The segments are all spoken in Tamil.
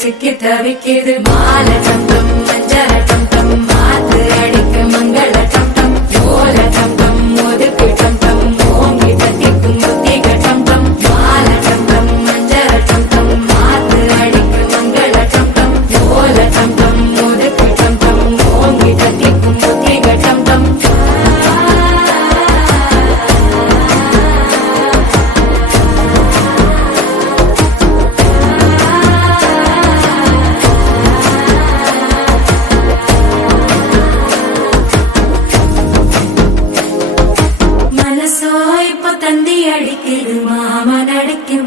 சிக்கி தவிக்குது மாலை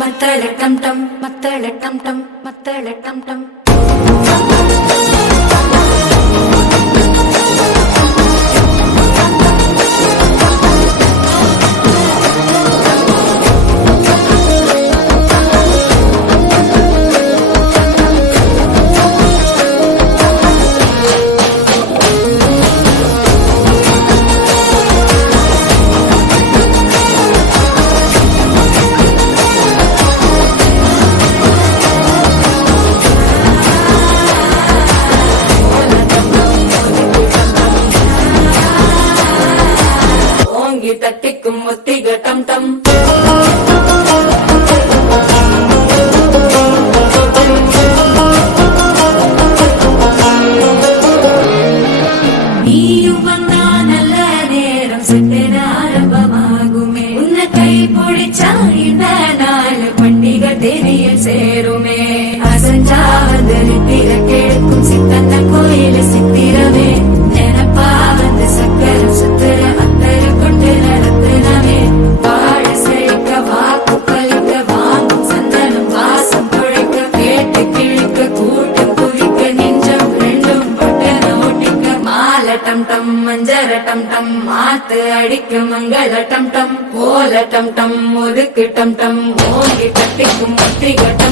മത്തളട്ടം ടം മത്തളട്ടം ടം മത്തളട്ടം ടം டம் டம். மாத்து அடிக்கும் மங்கள டம் டம். ஓல டம் டம். ஒதுக்கு டம் டம். ஓங்கி தட்டிக்கும் ஒத்திகட்டம்